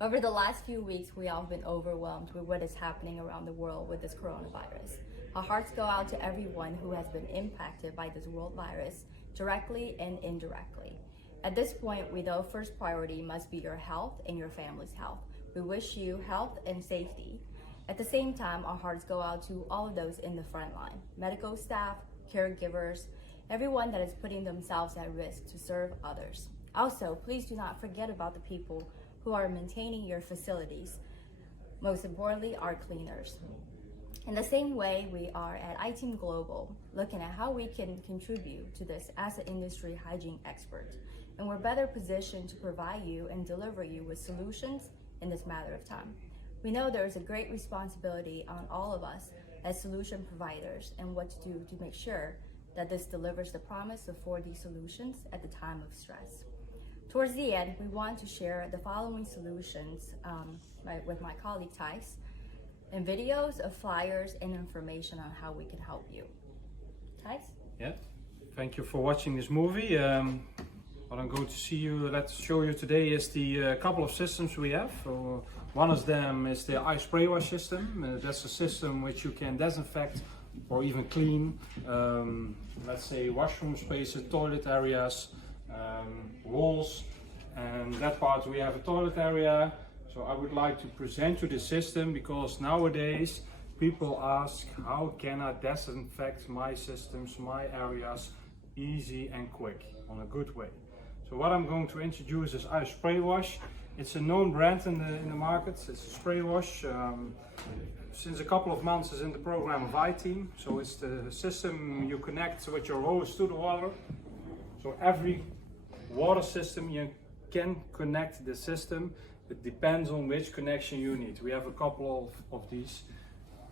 Over the last few weeks, we all have been overwhelmed with what is happening around the world with this coronavirus. Our hearts go out to everyone who has been impacted by this world virus, directly and indirectly. At this point, we know first priority must be your health and your family's health. We wish you health and safety. At the same time, our hearts go out to all of those in the front line, medical staff, caregivers, everyone that is putting themselves at risk to serve others. Also, please do not forget about the people who are maintaining your facilities. Most importantly, our cleaners. In the same way, we are at iTeam Global looking at how we can contribute to this as an industry hygiene expert. And we're better positioned to provide you and deliver you with solutions in this matter of time. We know there is a great responsibility on all of us as solution providers and what to do to make sure that this delivers the promise of 4D solutions at the time of stress. Towards the end, we want to share the following solutions with my colleague Thijs, and videos of flyers and information on how we can help you. Thijs? Yeah, thank you for watching this movie. What I'm going to show you today is the couple of systems we have. One of them is the i-Spraywash system. That's a system which you can disinfect or even clean, let's say washroom spaces, toilet areas, walls, and that part we have a toilet area. So I would like to present you the system because nowadays people ask, how can I disinfect my systems, my areas easy and quick on a good way. So what I'm going to introduce is i-Spraywash. It's a known brand in the market. It's a spray wash. Since a couple of months is in the program of iTeam. So it's the system you connect with your hose to the water. So every water system you can connect the system. It depends on which connection you need. We have a couple of these.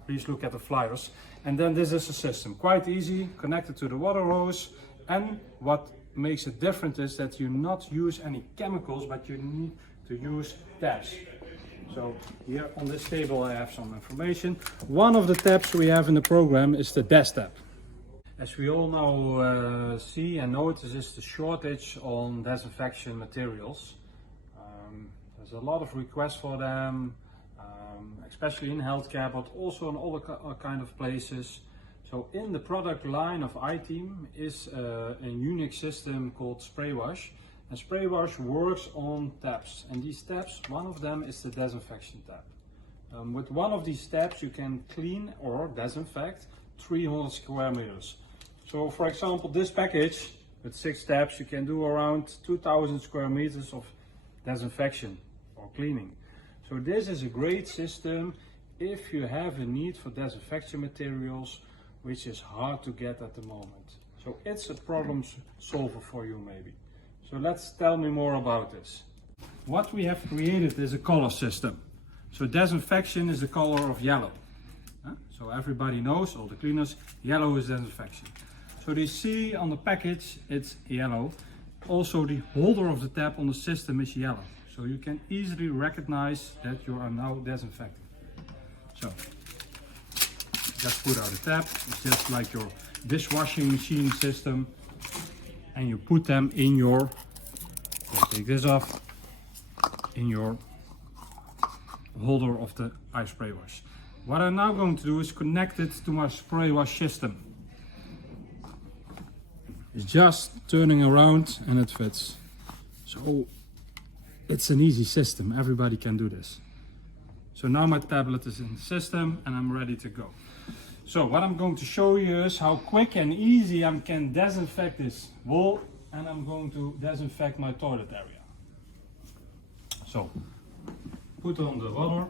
Please look at the flyers. And then this is a system, quite easy, connected to the water hose. And what makes it different is that you not use any chemicals, but you need to use tabs. So here on this table I have some information. One of the tabs we have in the program is the dash tab. As we all now see and notice is the shortage on disinfection materials. There's a lot of requests for them, especially in healthcare, but also in other kind of places. So in the product line of iTeam is a unique system called Spraywash. And Spraywash works on tabs. And these tabs, one of them is the disinfection tab. With one of these tabs you can clean or disinfect 300 square meters. So for example, this package with 6 tabs, you can do around 2000 square meters of disinfection or cleaning. So this is a great system if you have a need for disinfection materials, which is hard to get at the moment. So it's a problem solver for you maybe. So tell me more about this. What we have created is a color system. So disinfection is the color of yellow. So everybody knows, all the cleaners, yellow is disinfection. So they see on the package it's yellow. Also the holder of the tap on the system is yellow. So you can easily recognize that you are now disinfecting. So just put out the tap. It's just like your dishwashing machine system. And you put them in your, take this off, in your holder of the i-Spraywash. What I'm now going to do is connect it to my Spraywash system. It's just turning around and it fits. So it's an easy system, everybody can do this. So now my tablet is in the system and I'm ready to go. So what I'm going to show you is how quick and easy I can disinfect this wall, and I'm going to disinfect my toilet area. So put on the water.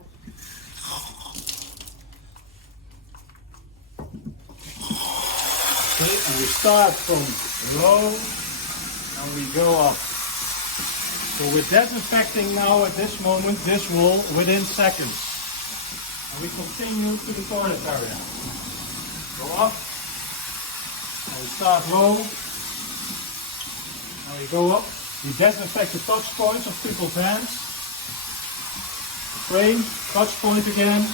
Okay, and we start from low and we go up. So we're disinfecting now at this moment this wall within seconds. And we continue to the toilet area. Go up, and we start low, and we go up. We disinfect the touch points of people's hands. Frame, touch point again,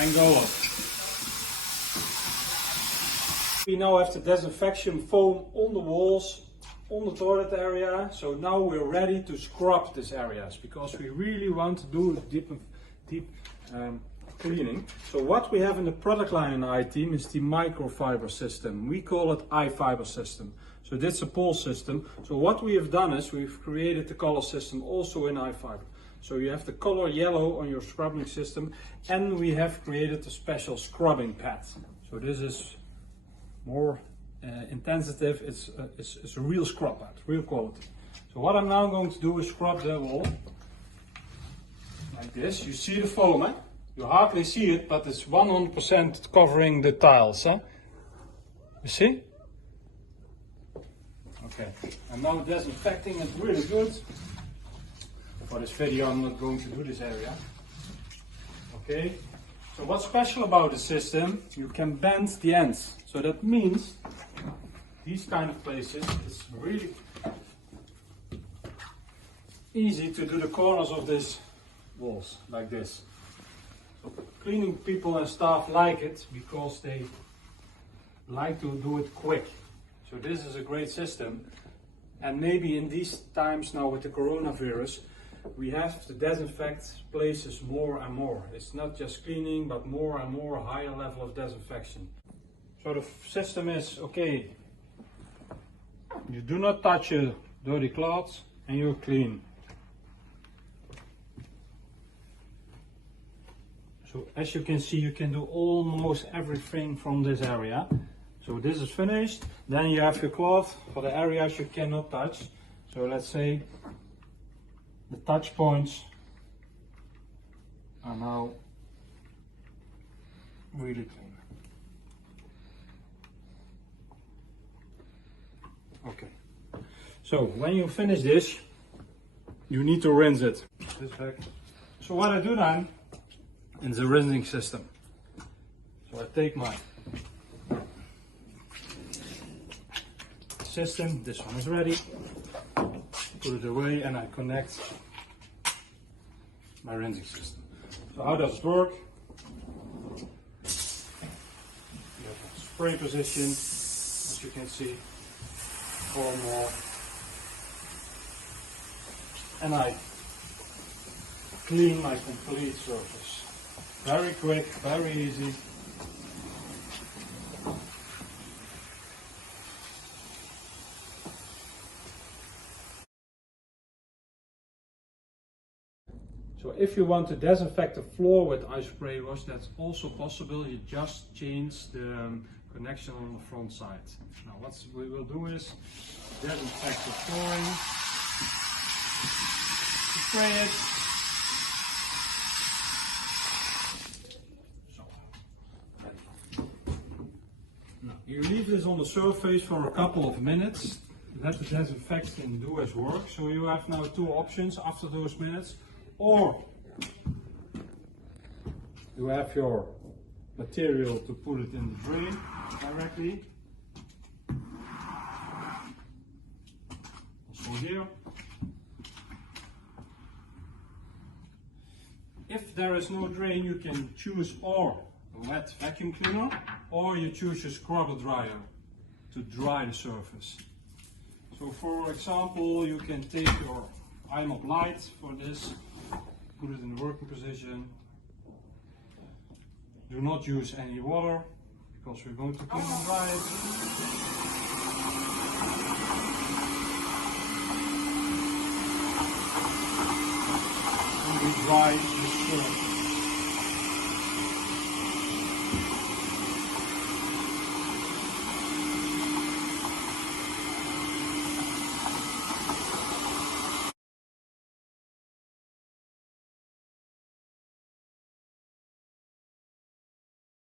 and go up. We now have the disinfection foam on the walls on the toilet area. So now we're ready to scrub these areas because we really want to do deep cleaning. So what we have in the product line in the i-Team is the microfiber system. We call it i-Fiber system. So that's a pole system. So what we have done is we've created the color system also in i-Fiber. So you have the color yellow on your scrubbing system, and we have created a special scrubbing pad. So this is more intensive. It's a real scrub pad, real quality. So what I'm now going to do is scrub the wall like this. You see the foam, eh? You hardly see it, but it's 100% covering the tiles. Huh? You see? Okay, and now disinfecting is really good. For this video I'm not going to do this area. Okay, so what's special about the system, you can bend the ends. So that means these kind of places, it's really easy to do the corners of these walls, like this. So cleaning people and staff like it because they like to do it quick. So this is a great system, and maybe in these times now with the coronavirus, we have to disinfect places more and more. It's not just cleaning, but more and more higher level of disinfection. So the system is, okay, you do not touch your dirty clothes and you're clean. So as you can see, you can do almost everything from this area. So this is finished. Then you have your cloth for the areas you cannot touch. So let's say the touch points are now really clean. Okay. So when you finish this, you need to rinse it. This back. So what I do then is the rinsing system. So I take my system, this one is ready, put it away, and I connect my rinsing system. So how does it work? You have a spray position, as you can see, 4 more, and I clean my complete surface. Very quick, very easy. So if you want to disinfect the floor with i-Spraywash, that's also possible. You just change the connection on the front side. Now what we will do is disinfect the flooring, spray it. So, now you leave this on the surface for a couple of minutes. Let the disinfection do its work. So you have now 2 options after those minutes. Or you have your material to put it in the drain directly. Also here. If there is no drain, you can choose or a wet vacuum cleaner, or you choose your scrubber dryer to dry the surface. So for example, you can take your iMop Light for this. Put it in the working position. Do not use any water because we're going to clean and dry it. And we dry the surface.